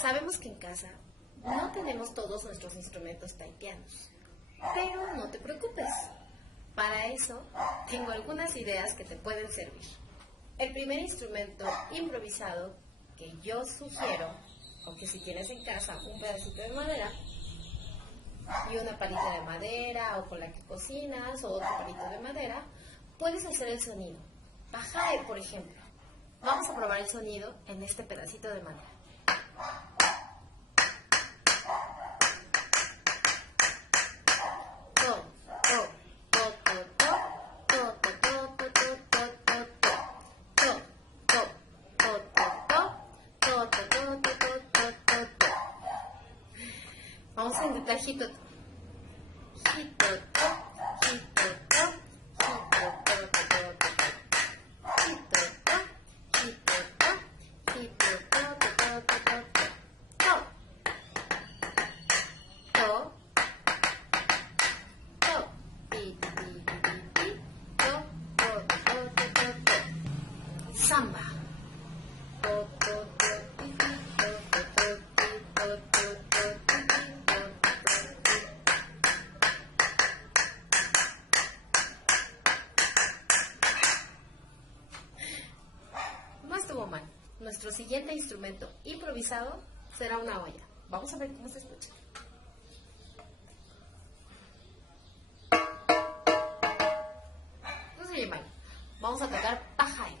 Sabemos que en casa no tenemos todos nuestros instrumentos taipianos, pero no te preocupes. Para eso tengo algunas ideas que te pueden servir. El primer instrumento improvisado que yo sugiero, aunque si tienes en casa un pedacito de madera y una palita de madera o con la que cocinas o otro palito de madera, puedes hacer el sonido. Pajae, por ejemplo. Vamos a probar el sonido en este pedacito de madera. Vamos a intentar hitoto. Hitoto, hitoto, hitoto, hitoto, hitoto, to, to, pi, pi, pi, pi, to, samba. To, to, to, pi, pi, to, to, to, pi, to, to, to, pi, pi. No estuvo mal. Nuestro siguiente instrumento improvisado será una olla. Vamos a ver cómo se escucha. No se oye mal. Vamos a tocar pajae.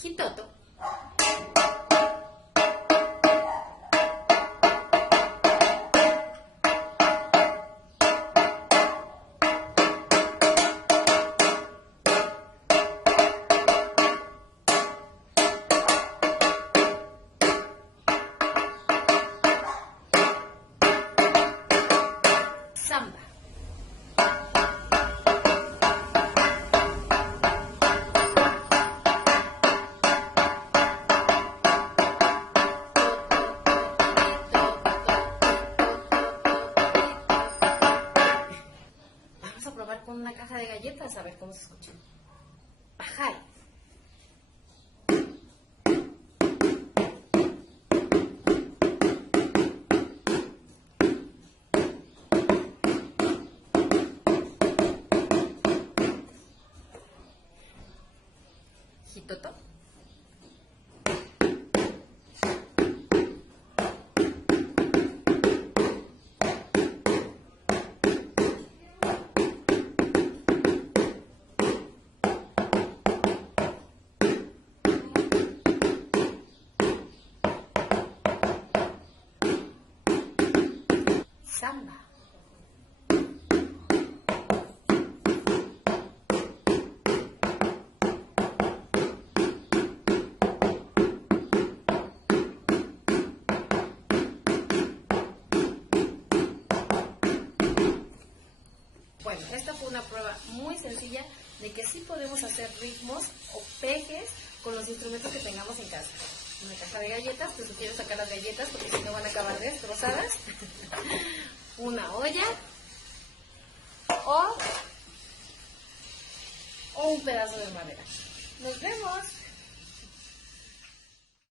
Hitoto. Samba. Vamos a probar con una caja de galletas a ver cómo se escucha. Pajae. Hitoto. Samba. Bueno, esta fue una prueba muy sencilla de que sí podemos hacer ritmos o pejes con los instrumentos que tengamos en casa. Una caja de galletas, te sugiero sacar las galletas porque si no van a acabar destrozadas. Una olla o un pedazo de madera. ¡Nos vemos!